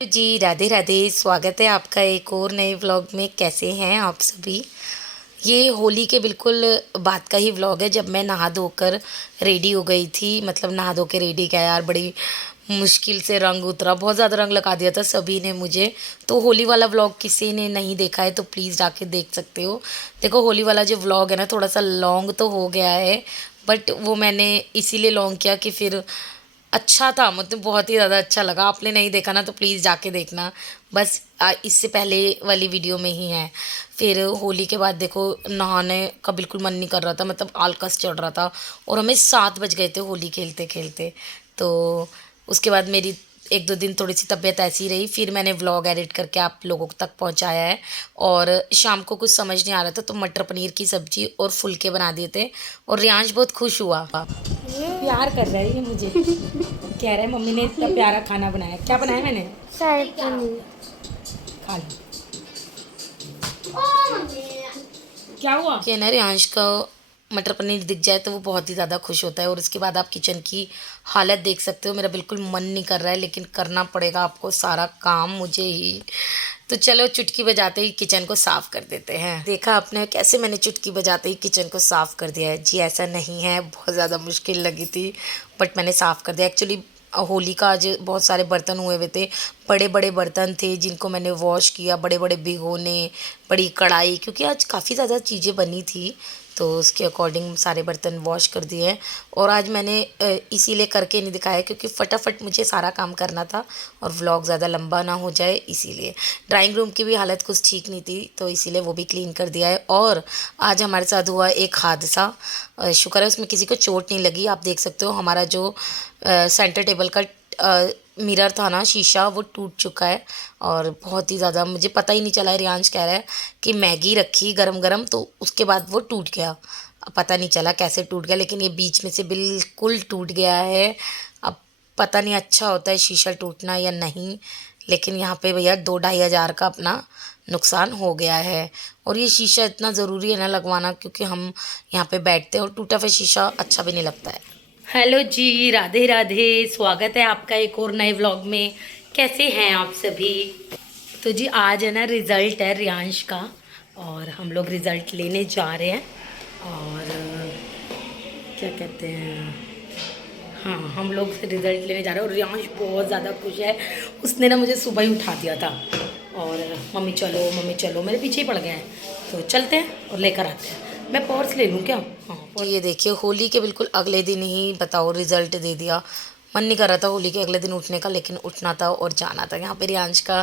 जी राधे राधे। स्वागत है आपका एक और नए व्लॉग में। कैसे हैं आप सभी। ये होली के बिल्कुल बाद का ही व्लॉग है, जब मैं नहा धोकर रेडी हो गई थी। मतलब नहा धो के रेडी क्या यार, बड़ी मुश्किल से रंग उतरा। बहुत ज़्यादा रंग लगा दिया था सभी ने मुझे। तो होली वाला व्लॉग किसी ने नहीं देखा है तो प्लीज़ जाके देख सकते हो। देखो होली वाला जो व्लॉग है ना, थोड़ा सा लॉन्ग तो हो गया है, बट वो मैंने इसीलिए लॉन्ग किया कि फिर अच्छा था। मतलब बहुत ही ज़्यादा अच्छा लगा। आपने नहीं देखा ना तो प्लीज़ जाके देखना। बस इससे पहले वाली वीडियो में ही है। फिर होली के बाद देखो नहाने का बिल्कुल मन नहीं कर रहा था, मतलब आलकस चढ़ रहा था। और हमें 7 बज गए थे होली खेलते खेलते। तो उसके बाद मेरी एक दो दिन थोड़ी सी तबीयत ऐसी रही, फिर मैंने व्लॉग एडिट करके आप लोगों तक पहुंचाया है। और शाम को कुछ समझ नहीं आ रहा था तो मटर पनीर की सब्जी और फुलके बना दिए थे। और रियांश बहुत खुश हुआ। प्यार कर रहा है ये मुझे। कह रहा है मम्मी ने इतना प्यारा खाना बनाया। क्या बनाया मैंने? शाही पनीर। खा लो। क्या हुआ कि ना, रियांश का मटर पनीर दिख जाए तो वो बहुत ही ज़्यादा खुश होता है। और उसके बाद आप किचन की हालत देख सकते हो। मेरा बिल्कुल मन नहीं कर रहा है, लेकिन करना पड़ेगा आपको सारा काम मुझे ही। तो चलो चुटकी बजाते ही किचन को साफ़ कर देते हैं। देखा आपने कैसे मैंने चुटकी बजाते ही किचन को साफ़ कर दिया है। जी ऐसा नहीं है, बहुत ज़्यादा मुश्किल लगी थी बट मैंने साफ़ कर दिया। एक्चुअली होली का आज बहुत सारे बर्तन हुए हुए थे। बड़े बड़े बर्तन थे जिनको मैंने वॉश किया, बड़े बड़े भिगोने, बड़ी कढ़ाई, क्योंकि आज काफ़ी ज़्यादा चीज़ें बनी थी तो उसके अकॉर्डिंग सारे बर्तन वॉश कर दिए हैं। और आज मैंने इसीलिए करके नहीं दिखाया क्योंकि फटाफट मुझे सारा काम करना था और व्लॉग ज़्यादा लंबा ना हो जाए इसीलिए। ड्राइंग रूम की भी हालत कुछ ठीक नहीं थी तो इसीलिए वो भी क्लीन कर दिया है। और आज हमारे साथ हुआ एक हादसा। शुक्र है उसमें किसी को चोट नहीं लगी। आप देख सकते हो हमारा जो सेंटर टेबल का मिरर था ना, शीशा, वो टूट चुका है। और बहुत ही ज़्यादा मुझे पता ही नहीं चला है। रियांश कह रहा है कि मैगी रखी गरम गरम तो उसके बाद वो टूट गया। अब पता नहीं चला कैसे टूट गया, लेकिन ये बीच में से बिल्कुल टूट गया है। अब पता नहीं अच्छा होता है शीशा टूटना या नहीं, लेकिन यहाँ पे भैया 2-2.5 हज़ार का अपना नुकसान हो गया है। और ये शीशा इतना ज़रूरी है ना लगवाना, क्योंकि हम यहाँ पे बैठते हैं और टूटा हुआ शीशा अच्छा भी नहीं लगता है। हेलो जी राधे राधे। स्वागत है आपका एक और नए व्लॉग में। कैसे हैं आप सभी। तो जी आज है ना रिज़ल्ट है रियांश का, और हम लोग रिज़ल्ट लेने जा रहे हैं। और क्या कहते हैं, हाँ हम लोग रिज़ल्ट लेने जा रहे हैं। और रियांश बहुत ज़्यादा खुश है। उसने ना मुझे सुबह ही उठा दिया था और मम्मी चलो मेरे पीछे ही पड़ गया है। तो चलते हैं और लेकर आते हैं। मैं पर्स ले लूँ क्या? हाँ ये देखिए होली के बिल्कुल अगले दिन ही बताओ रिज़ल्ट दे दिया। मन नहीं कर रहा था होली के अगले दिन उठने का, लेकिन उठना था और जाना था। यहाँ पे रियांश का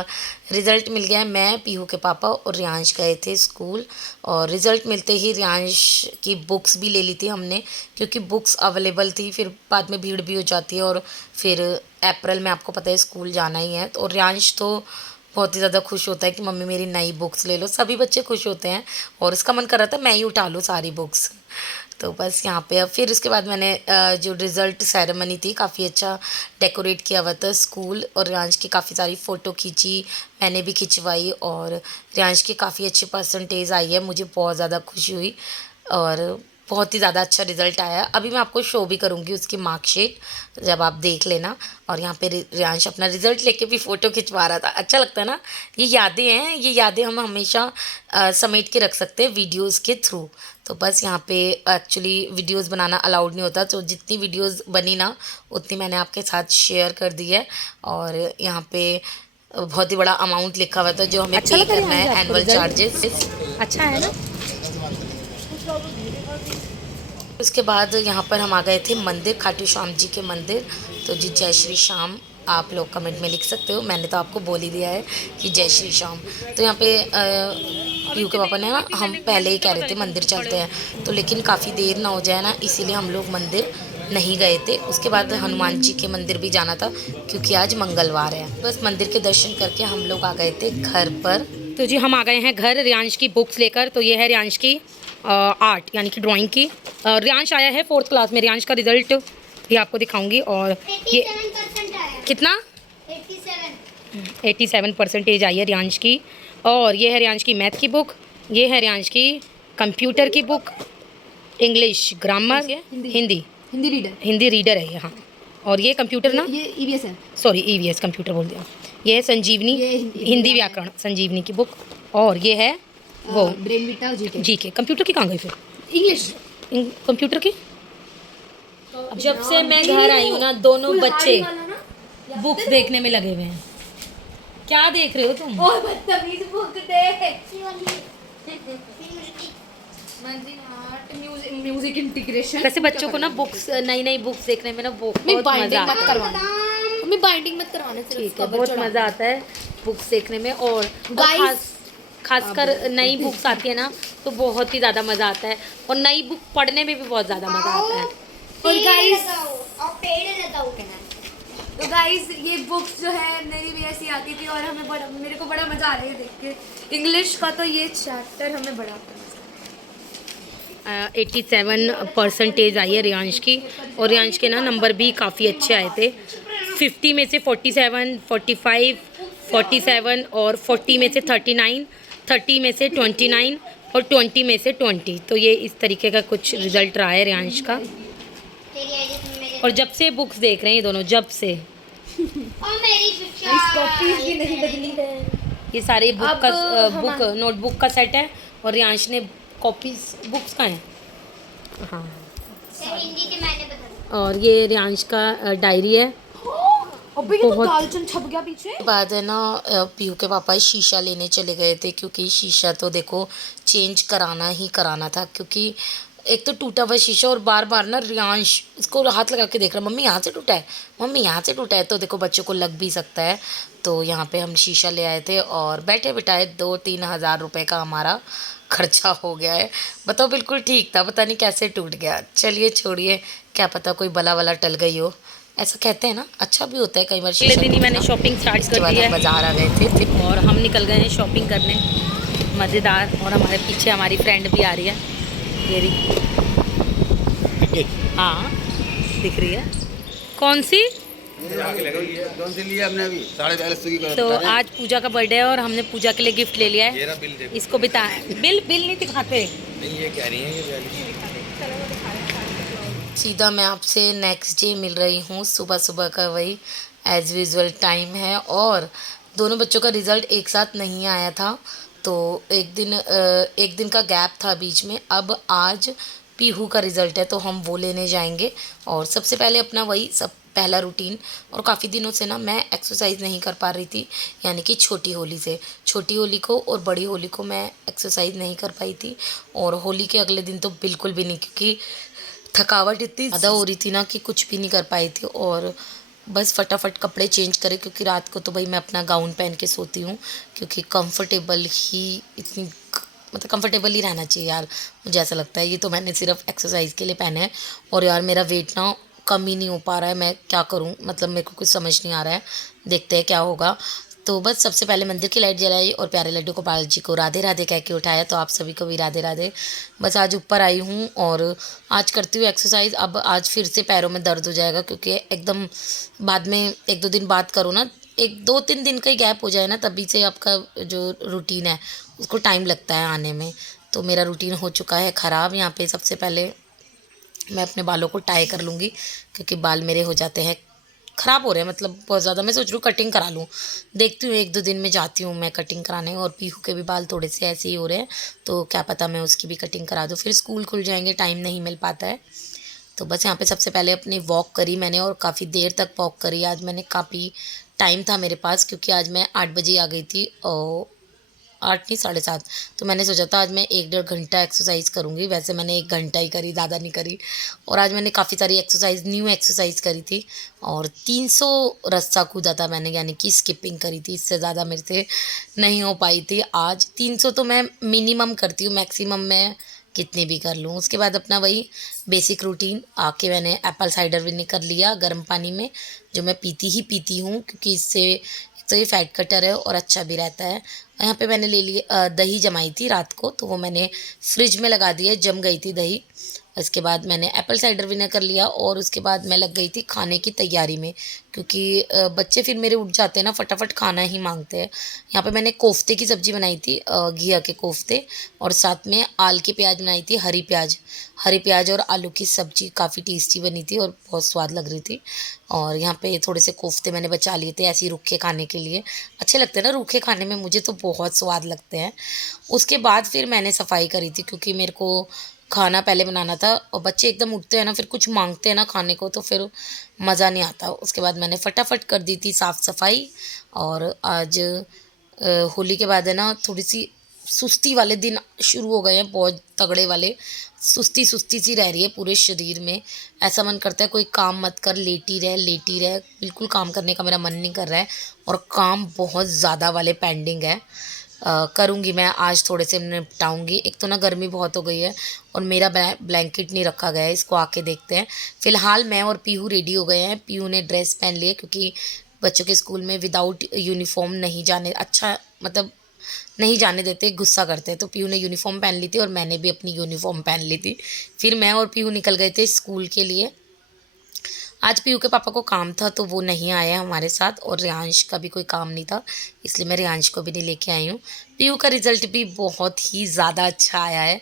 रिज़ल्ट मिल गया है। मैं, पीहू के पापा और रियांश गए थे स्कूल। और रिज़ल्ट मिलते ही रियांश की बुक्स भी ले ली थी हमने, क्योंकि बुक्स अवेलेबल थी। फिर बाद में भीड़ भी हो जाती है और फिर अप्रैल में आपको पता है स्कूल जाना ही है। तो और रियांश तो बहुत ही ज़्यादा खुश होता है कि मम्मी मेरी नई बुक्स ले लो। सभी बच्चे खुश होते हैं और इसका मन कर रहा था मैं ही उठा लूँ सारी बुक्स। तो बस यहाँ पे अब फिर उसके बाद मैंने जो रिज़ल्ट सेरेमनी थी काफ़ी अच्छा डेकोरेट किया हुआ था स्कूल। और रियांश की काफ़ी सारी फ़ोटो खींची, मैंने भी खिंचवाई। और रियांश की काफ़ी अच्छी परसेंटेज आई है, मुझे बहुत ज़्यादा खुशी हुई और बहुत ही ज़्यादा अच्छा रिज़ल्ट आया। अभी मैं आपको शो भी करूँगी उसकी मार्कशीट, जब आप देख लेना। और यहाँ पे रियांश अपना रिज़ल्ट लेके भी फ़ोटो खिंचवा रहा था। अच्छा लगता है ना, ये यादें हैं। ये यादें हम हमेशा समेट के रख सकते हैं वीडियोज़ के थ्रू। तो बस यहाँ पे एक्चुअली वीडियोज़ बनाना अलाउड नहीं होता, तो जितनी वीडियोज़ बनी ना उतनी मैंने आपके साथ शेयर कर दी है। और यहाँ पे बहुत ही बड़ा अमाउंट लिखा हुआ था जो हमें अच्छा पे लगा करना रियांश है, आपको एनुअल रिजल्ट? चार्जेस। अच्छा है ना? उसके बाद यहाँ पर हम आ गए थे मंदिर, खाटू श्याम जी के मंदिर। तो जी जय श्री श्याम आप लोग कमेंट में लिख सकते हो। मैंने तो आपको बोल ही दिया है कि जय श्री श्याम। तो यहाँ पे पीयू के पापा ने ना, हम पहले ही कह रहे थे मंदिर चलते हैं तो, लेकिन काफ़ी देर ना हो जाए ना इसीलिए हम लोग मंदिर नहीं गए थे। उसके बाद हनुमान जी के मंदिर भी जाना था क्योंकि आज मंगलवार है। बस मंदिर के दर्शन करके हम लोग आ गए थे घर पर। तो जी हम आ गए हैं घर रियांश की बुक्स लेकर। तो ये है रियांश की आर्ट यानी कि ड्राइंग की। रियांश आया है 4th क्लास में। रियांश का रिजल्ट भी आपको दिखाऊंगी। और ये 87% आया। कितना? 87% आई है रियांश की। और ये है रियांश की मैथ की बुक, ये है रियांश की कंप्यूटर की book, English grammar, Hindi Hindi reader. Hindi reader है ये, हाँ। और ये कंप्यूटर ना, ये ईवीएस है। सॉरी ईवीएस कंप्यूटर बोल दिया। ये है संजीवनी ये हिंदी व्याकरण संजीवनी की बुक। और ये है वो ब्रेनविटा जीके जीके। कंप्यूटर की कहाँ गई फिर? इंग्लिश। कंप्यूटर की अब जब से मैं घर आई हूँ ना, दोनों बच्चे बुक्स देखने में लगे हुए हैं। क्या देख रहे हो तुम? ओए बदतमीज बुक दे। Music integration. वैसे बच्चों को ना बुक्स नई नई बुक्स देखने में ना बहुत मजा बाइंडिंग आता मत है। करवाना, मम्मी बाइंडिंग मत करवाना, ठीक है, बहुत मजा आता है बुक्स देखने में। और Guys, खासकर नई बुक्स आती है ना तो बहुत ही ज़्यादा मज़ा आता है। और नई बुक पढ़ने में भी बहुत ज़्यादा मज़ा आता है। और गाइस, और पेड़ लगाओ तो गाइस ये बुक्स जो है मेरी भी ऐसी आती थी और मेरे को बड़ा मजा आ रहा है देख के। इंग्लिश का तो ये चैप्टर हमें बड़ा 87% आई है रियांश की। और रियांश के ना नंबर भी काफ़ी अच्छे आए थे। 50 में से 47, 45, 47 और 40 में से 39, 30 में से 29 और 20 में से 20। तो ये इस तरीके का कुछ रिजल्ट रहा है रियांश का। तेरी आईडी में मेरे और जब से बुक्स देख रहे हैं ये दोनों, जब से और मेरी शिक्षा कॉपीज भी नहीं बदली है। ये सारे बुक अब का बुक नोटबुक का सेट है। और रियांश ने कॉपीज बुक्स का है। हाँ, हिंदी थी मैंने बता और ये रियांश का डायरी है। अबे ये तो बहुत- दालचन छप गया पीछे। बाद है ना, पीहू के पापा शीशा लेने चले गए थे क्योंकि शीशा तो देखो चेंज कराना ही कराना था। क्योंकि एक तो टूटा हुआ शीशा और बार बार ना रियांश इसको हाथ लगा के देख रहा, मम्मी यहाँ से टूटा है, मम्मी यहाँ से टूटा है। तो देखो बच्चों को लग भी सकता है। तो यहाँ पे हम शीशा ले आए थे और बैठे बिठाए 2-3 हज़ार रुपये का हमारा खर्चा हो गया है। बताओ, बिल्कुल ठीक था, पता नहीं कैसे टूट गया। चलिए छोड़िए, क्या पता कोई बला वला टल गई हो, ऐसा कहते हैं ना, अच्छा भी होता है कई बार। पिछले दिन ही मैंने शॉपिंग स्टार्ट कर दी है। बाजार आ गए थे और हम निकल गए हैं शॉपिंग करने, मज़ेदार। और हमारे पीछे हमारी फ्रेंड भी आ रही है, ये रही। हाँ, दिख रही है। कौन सी? कौन सी लिया हमने अभी 45 की तो आज पूजा का बर्थडे है और हमने पूजा के लिए गिफ्ट ले लिया है। इसको बिता बिल नहीं दिखाते। नहीं, ये कह रही है ये सीधा मैं आपसे नेक्स्ट डे मिल रही हूँ। सुबह सुबह का वही एज़ यूजुअल टाइम है। और दोनों बच्चों का रिज़ल्ट एक साथ नहीं आया था, तो एक दिन का गैप था बीच में। अब आज पीहू का रिज़ल्ट है तो हम वो लेने जाएंगे। और सबसे पहले अपना वही सब पहला रूटीन। और काफ़ी दिनों से ना मैं एक्सरसाइज नहीं कर पा रही थी, यानी कि छोटी होली को और बड़ी होली को मैं एक्सरसाइज नहीं कर पाई थी। और होली के अगले दिन तो बिल्कुल भी नहीं, क्योंकि थकावट इतनी ज़्यादा हो रही थी ना कि कुछ भी नहीं कर पाई थी। और बस फटाफट कपड़े चेंज करे, क्योंकि रात को तो भाई मैं अपना गाउन पहन के सोती हूँ, क्योंकि कंफर्टेबल ही कंफर्टेबल ही रहना चाहिए यार, मुझे ऐसा लगता है। ये तो मैंने सिर्फ एक्सरसाइज के लिए पहने हैं। और यार मेरा वेट ना कम ही नहीं हो पा रहा है, मैं क्या करूँ, मतलब मेरे को कुछ समझ नहीं आ रहा है, देखते हैं क्या होगा। तो बस सबसे पहले मंदिर की लाइट जलाई और प्यारे लड्डू गोपाल जी को राधे राधे कह के उठाया। तो आप सभी को भी राधे राधे। बस आज ऊपर आई हूँ और आज करती हूँ एक्सरसाइज। अब आज फिर से पैरों में दर्द हो जाएगा, क्योंकि एकदम बाद में 1-2 दिन बाद करो ना, 1-2-3 दिन का ही गैप हो जाए ना, तभी से आपका जो रूटीन है उसको टाइम लगता है आने में। तो मेरा रूटीन हो चुका है ख़राब। यहाँ पे सबसे पहले मैं अपने बालों को टाई कर लूँगी, क्योंकि बाल मेरे हो जाते हैं ख़राब हो रहे हैं, मतलब बहुत ज़्यादा। मैं सोच रही हूँ कटिंग करा लूँ, देखती हूँ 1-2 दिन में जाती हूँ मैं कटिंग कराने। और पीहू के भी बाल थोड़े से ऐसे ही हो रहे हैं, तो क्या पता मैं उसकी भी कटिंग करा दूँ, फिर स्कूल खुल जाएंगे, टाइम नहीं मिल पाता है। तो बस यहाँ पे सबसे पहले अपनी वॉक करी मैंने, और काफ़ी देर तक वॉक करी। आज मैंने काफ़ी टाइम था मेरे पास, क्योंकि आज मैं 8 बजे आ गई थी, और 8 नहीं 7:30। तो मैंने सोचा था आज मैं 1-1.5 घंटा एक्सरसाइज करूँगी। वैसे मैंने 1 घंटा ही करी, ज़्यादा नहीं करी। और आज मैंने काफ़ी सारी न्यू एक्सरसाइज करी थी। और 300 रस्सा कूदा था मैंने, यानी कि स्किपिंग करी थी। इससे ज़्यादा मेरे से नहीं हो पाई थी आज। 300 तो मैं मिनिमम करती हूँ, मैक्सिमम मैं कितनी भी कर लूँ। उसके बाद अपना वही बेसिक रूटीन आके मैंने एप्पल साइडर विनेगर कर लिया गर्म पानी में, जो मैं पीती हूँ, क्योंकि इससे तो ये फैट कटर है और अच्छा भी रहता है। यहाँ पे मैंने ले लिए दही जमाई थी रात को, तो वो मैंने फ्रिज में लगा दिया, जम गई थी दही। इसके बाद मैंने एप्पल साइडर विनेगर लिया और उसके बाद मैं लग गई थी खाने की तैयारी में, क्योंकि बच्चे फिर मेरे उठ जाते हैं ना, फटाफट खाना ही मांगते हैं। यहाँ पे मैंने कोफ्ते की सब्ज़ी बनाई थी, घिया के कोफ्ते, और साथ में आल के प्याज बनाई थी, हरी प्याज और आलू की सब्ज़ी काफ़ी टेस्टी बनी थी और बहुत स्वाद लग रही थी। और यहाँ पे थोड़े से कोफ्ते मैंने बचा लिए थे ऐसे ही रूखे खाने के लिए, अच्छे लगते हैं ना रूखे खाने में, मुझे तो बहुत स्वाद लगते हैं। उसके बाद फिर मैंने सफाई करी थी, क्योंकि मेरे को खाना पहले बनाना था, और बच्चे एकदम उठते हैं ना, फिर कुछ मांगते हैं ना खाने को, तो फिर मज़ा नहीं आता। उसके बाद मैंने फटाफट कर दी थी साफ़ सफाई। और आज होली के बाद है ना, थोड़ी सी सुस्ती वाले दिन शुरू हो गए हैं, बहुत तगड़े वाले। सुस्ती सुस्ती सी रह रही है पूरे शरीर में, ऐसा मन करता है कोई काम मत कर, लेटी रह, बिल्कुल काम करने का मेरा मन नहीं कर रहा है। और काम बहुत ज़्यादा वाले पेंडिंग है, करूँगी मैं आज, थोड़े से निपटाऊँगी। एक तो ना गर्मी बहुत हो गई है और मेरा ब्लैंकेट नहीं रखा गया है, इसको आके देखते हैं। फ़िलहाल मैं और पीहू रेडी हो गए हैं, पीहू ने ड्रेस पहन ली है, क्योंकि बच्चों के स्कूल में विदाउट यूनिफॉर्म नहीं जाने, अच्छा मतलब नहीं जाने देते, गुस्सा करते हैं। तो पीहू ने यूनिफॉर्म पहन ली थी और मैंने भी अपनी यूनिफॉर्म पहन ली थी। फिर मैं और पीहू निकल गए थे स्कूल के लिए। आज पीहू के पापा को काम था तो वो नहीं आया हमारे साथ, और रियांश का भी कोई काम नहीं था, इसलिए मैं रियांश को भी नहीं लेके आई हूँ। पीहू का रिज़ल्ट भी बहुत ही ज़्यादा अच्छा आया है।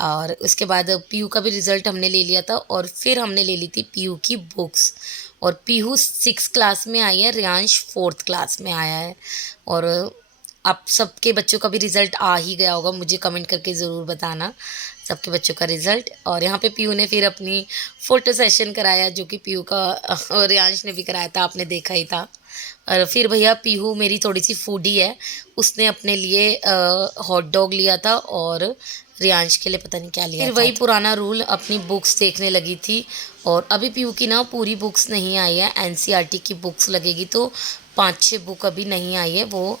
और उसके बाद पीहू का भी रिज़ल्ट हमने ले लिया था, और फिर हमने ले ली थी पीहू की बुक्स। और पीहू 6 क्लास में आई है, रियांश 4th क्लास में आया है। और आप सबके बच्चों का भी रिज़ल्ट आ ही गया होगा, मुझे कमेंट करके ज़रूर बताना सबके बच्चों का रिज़ल्ट। और यहाँ पे पीहू ने फिर अपनी फ़ोटो सेशन कराया, जो कि पीहू का और रियांश ने भी कराया था, आपने देखा ही था। और फिर भैया पीहू मेरी थोड़ी सी फूडी है, उसने अपने लिए हॉट डॉग लिया था और रियांश के लिए पता नहीं क्या लिया फिर वही पुराना रूल, अपनी बुक्स देखने लगी थी। और अभी पीहू की ना पूरी बुक्स नहीं आई है, एनसीईआरटी की बुक्स लगेगी, तो 5-6 बुक अभी नहीं आई है, वो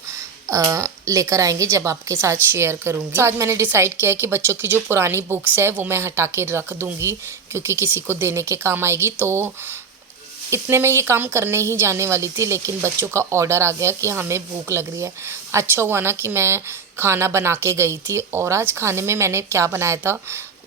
लेकर आएंगे जब आपके साथ शेयर करूँगी। तो आज मैंने डिसाइड किया है कि बच्चों की जो पुरानी बुक्स है वो मैं हटा के रख दूँगी, क्योंकि किसी को देने के काम आएगी। तो इतने में ये काम करने ही जाने वाली थी, लेकिन बच्चों का ऑर्डर आ गया कि हमें भूख लग रही है। अच्छा हुआ ना कि मैं खाना बना के गई थी, और आज खाने में मैंने क्या बनाया था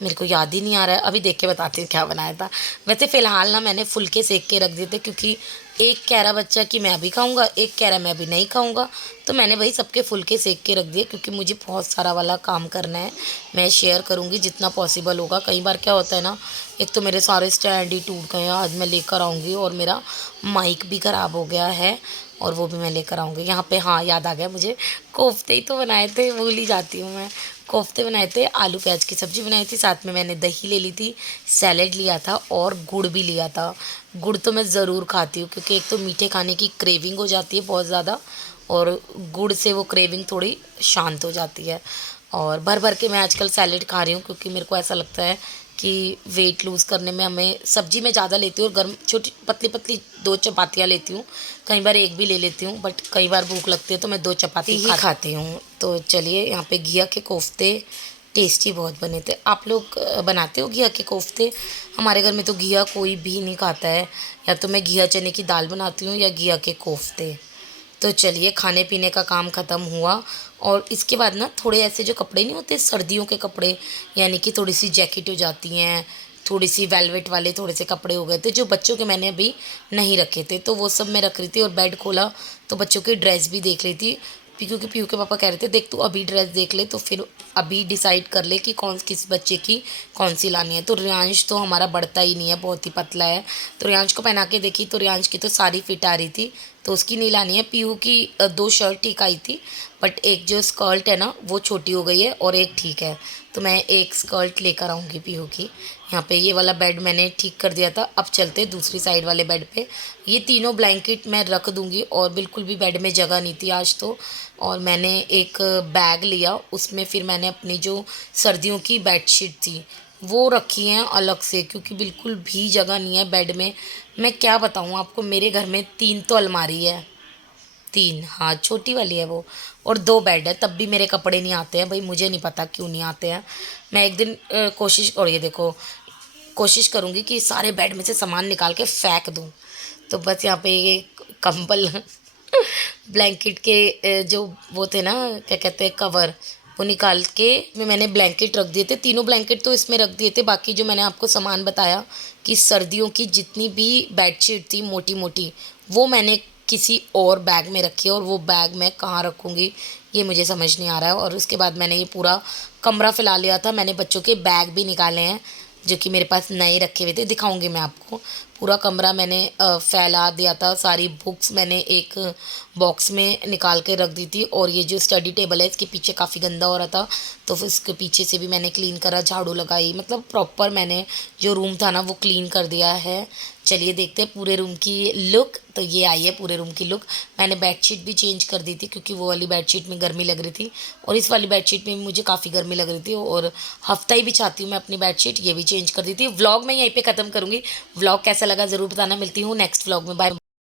मेरे को याद ही नहीं आ रहा है, अभी देख के बताती हूँ क्या बनाया था। वैसे फ़िलहाल ना मैंने फुलके सेक के रख दिए थे, क्योंकि एक कह रहा बच्चा कि मैं अभी खाऊंगा, एक कह रहा मैं अभी नहीं खाऊंगा, तो मैंने भाई सबके फुलके सेक के रख दिए, क्योंकि मुझे बहुत सारा वाला काम करना है। मैं शेयर करूँगी जितना पॉसिबल होगा। कई बार क्या होता है ना, एक तो मेरे सारे स्टैंड ही टूट गए हैं, आज मैं लेकर आऊँगी, और मेरा माइक भी ख़राब हो गया है, और वो भी मैं लेकर आऊँगी। यहाँ पे हाँ याद आ गया मुझे, कोफ्ते ही तो बनाए थे, भूल ही जाती हूँ मैं। कोफ्ते बनाए थे, आलू प्याज की सब्ज़ी बनाई थी, साथ में मैंने दही ले ली थी, सैलेड लिया था और गुड़ भी लिया था। गुड़ तो मैं ज़रूर खाती हूँ, क्योंकि एक तो मीठे खाने की क्रेविंग हो जाती है बहुत ज़्यादा, और गुड़ से वो क्रेविंग थोड़ी शांत हो जाती है। और भर भर के मैं आजकल सैलेड खा रही हूँ, क्योंकि मेरे को ऐसा लगता है कि वेट लूज़ करने में हमें सब्ज़ी में ज़्यादा लेती हूँ, और गर्म छोटी पतली पतली 2 चपातियाँ लेती हूँ, कई बार 1 भी ले लेती हूँ, बट कई बार भूख लगती है तो मैं 2 चपाती ही खाती हूँ। तो चलिए, यहाँ पे घिया के कोफ्ते टेस्टी बहुत बने थे। आप लोग बनाते हो घिया के कोफ्ते? हमारे घर में तो घिया कोई भी नहीं खाता है, या तो मैं घिया चने की दाल बनाती हूँ या घिया के कोफ्ते। तो चलिए, खाने पीने का काम ख़त्म हुआ, और इसके बाद ना थोड़े ऐसे जो कपड़े नहीं होते सर्दियों के कपड़े, यानी कि थोड़ी सी जैकेट हो जाती हैं, थोड़ी सी वेलवेट वाले थोड़े से कपड़े हो गए थे जो बच्चों के मैंने अभी नहीं रखे थे, तो वो सब मैं रख रही थी। और बेड खोला तो बच्चों की ड्रेस भी देख रही थी, क्योंकि पीहू के पापा कह रहे थे देख तू अभी ड्रेस देख ले, तो फिर अभी डिसाइड कर ले कि किस बच्चे की कौन सी लानी है। तो रियांश तो हमारा बढ़ता ही नहीं है, बहुत ही पतला है, तो रियांश को पहना के देखी तो रियांश की तो सारी फिट आ रही थी, तो उसकी नहीं लानी है। पीहू की 2 शर्ट ठीक आई थी, बट एक जो स्कर्ट है ना वो छोटी हो गई है, और एक ठीक है, तो मैं एक स्कर्ट लेकर आऊँगी पीहू की। यहाँ पे ये वाला बेड मैंने ठीक कर दिया था, अब चलते दूसरी साइड वाले बेड पे। ये तीनों ब्लैंकेट मैं रख दूँगी, और बिल्कुल भी बेड में जगह नहीं थी आज तो। और मैंने एक बैग लिया, उसमें फिर मैंने अपनी जो सर्दियों की बेडशीट थी वो रखी हैं अलग से, क्योंकि बिल्कुल भी जगह नहीं है बेड में। मैं क्या बताऊँ आपको, मेरे घर में 3 तो अलमारी है, 3 हाँ छोटी वाली है वो, और 2 बेड है, तब भी मेरे कपड़े नहीं आते हैं भाई, मुझे नहीं पता क्यों नहीं आते हैं। मैं एक दिन कोशिश, और ये देखो, कोशिश करूँगी कि सारे बेड में से सामान निकाल के फेंक दूँ। तो बस यहाँ पे ये कंबल ब्लैंकेट के जो वो थे ना, क्या कहते हैं, कवर, वो निकाल के मैंने ब्लैंकेट रख दिए थे, तीनों ब्लैंकेट तो इसमें रख दिए थे। बाकी जो मैंने आपको सामान बताया कि सर्दियों की जितनी भी बेडशीट थी मोटी मोटी, वो मैंने किसी और बैग में रखी है, और वो बैग मैं कहाँ रखूँगी ये मुझे समझ नहीं आ रहा है। और उसके बाद मैंने ये पूरा कमरा फैला लिया था। मैंने बच्चों के बैग भी निकाले हैं जो कि मेरे पास नए रखे हुए थे, दिखाऊंगी मैं आपको। पूरा कमरा मैंने फैला दिया था। सारी बुक्स मैंने एक बॉक्स में निकाल के रख दी थी। और ये जो स्टडी टेबल है इसके पीछे काफ़ी गंदा हो रहा था, तो फिर इसके पीछे से भी मैंने क्लीन करा, झाड़ू लगाई, मतलब प्रॉपर मैंने जो रूम था ना वो क्लीन कर दिया है। चलिए देखते हैं पूरे रूम की लुक। तो ये आई है पूरे रूम की लुक। मैंने बेडशीट भी चेंज कर दी थी क्योंकि वो वाली बेडशीट में गर्मी लग रही थी, और इस वाली बेडशीट में मुझे काफ़ी गर्मी लग रही थी, और हफ्ता ही बिछाती हूँ मैं अपनी बेडशीट, ये भी चेंज कर दी थी। व्लॉग मैं यहीं पे ख़त्म करूँगी। व्लॉग कैसा लगा ज़रूर बताना। मिलती हूँ नेक्स्ट व्लॉग में। बाय।